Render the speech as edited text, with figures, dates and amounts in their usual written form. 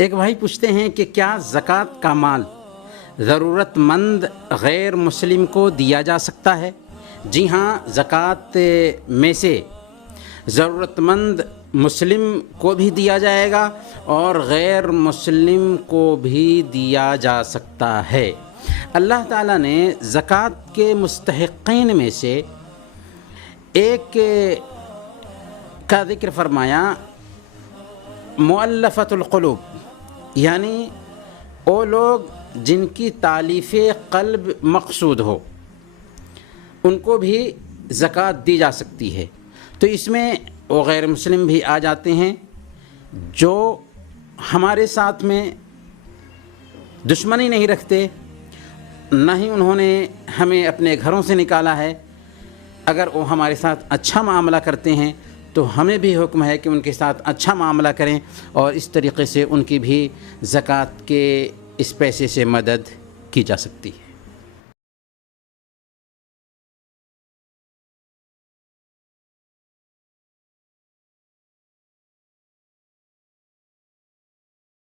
ایک بھائی پوچھتے ہیں کہ کیا زکوٰۃ کا مال ضرورت مند غیر مسلم کو دیا جا سکتا ہے؟ جی ہاں، زکوٰۃ میں سے ضرورت مند مسلم کو بھی دیا جائے گا اور غیر مسلم کو بھی دیا جا سکتا ہے۔ اللہ تعالیٰ نے زکوٰۃ کے مستحقین میں سے ایک کا ذکر فرمایا، مؤلفۃ القلوب، یعنی وہ لوگ جن کی تالیف قلب مقصود ہو، ان کو بھی زکوٰۃ دی جا سکتی ہے۔ تو اس میں وہ غیر مسلم بھی آ جاتے ہیں جو ہمارے ساتھ میں دشمنی نہیں رکھتے، نہ ہی انہوں نے ہمیں اپنے گھروں سے نکالا ہے۔ اگر وہ ہمارے ساتھ اچھا معاملہ کرتے ہیں تو ہمیں بھی حکم ہے کہ ان کے ساتھ اچھا معاملہ کریں، اور اس طریقے سے ان کی بھی زکوٰۃ کے اس پیسے سے مدد کی جا سکتی ہے۔